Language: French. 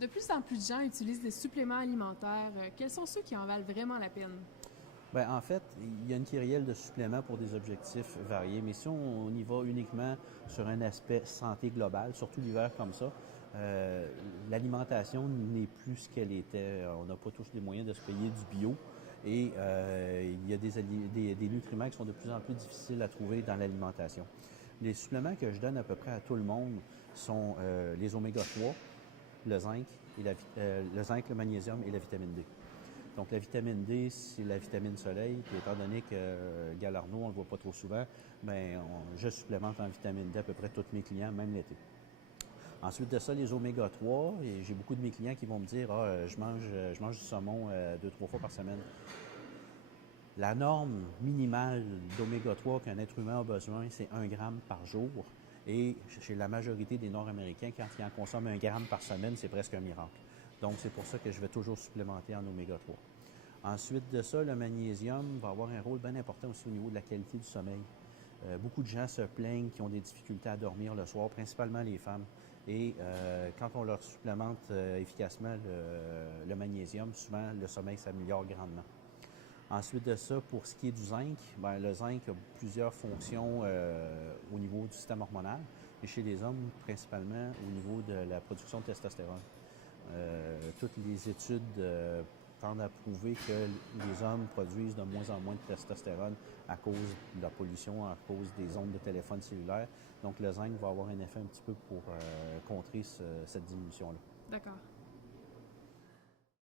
De plus en plus de gens utilisent des suppléments alimentaires. Quels sont ceux qui en valent vraiment la peine? Bien, en fait, il y a une kyrielle de suppléments pour des objectifs variés, mais si on y va uniquement sur un aspect santé globale, surtout l'hiver comme ça, euh, l'alimentation n'est plus ce qu'elle était. On n'a pas tous les moyens de se payer du bio et il y a des nutriments qui sont de plus en plus difficiles à trouver dans l'alimentation. Les suppléments que je donne à peu près à tout le monde sont les oméga 3, le zinc, le zinc, le magnésium et la vitamine D. Donc, la vitamine D, c'est la vitamine soleil. Puis, étant donné que Galarno, on ne le voit pas trop souvent, bien, je supplémente en vitamine D à peu près tous mes clients, même l'été. Ensuite de ça, les oméga 3, et j'ai beaucoup de mes clients qui vont me dire je mange du saumon 2, 3 fois par semaine. La norme minimale d'oméga 3 qu'un être humain a besoin, c'est 1 gramme par jour. Et chez la majorité des Nord-Américains, quand ils en consomment 1 gramme par semaine, c'est presque un miracle. Donc, c'est pour ça que je vais toujours supplémenter en oméga 3. Ensuite de ça, le magnésium va avoir un rôle bien important aussi au niveau de la qualité du sommeil. Beaucoup de gens se plaignent qu'ils ont des difficultés à dormir le soir, principalement les femmes. Et quand on leur supplémente efficacement le magnésium, souvent le sommeil s'améliore grandement. Ensuite de ça, pour ce qui est du zinc, bien, le zinc a plusieurs fonctions au niveau du système hormonal, et chez les hommes, principalement au niveau de la production de testostérone. Toutes les études tendent à prouver que les hommes produisent de moins en moins de testostérone à cause de la pollution, à cause des ondes de téléphone cellulaire. Donc, le zinc va avoir un effet un petit peu pour contrer cette diminution-là. D'accord.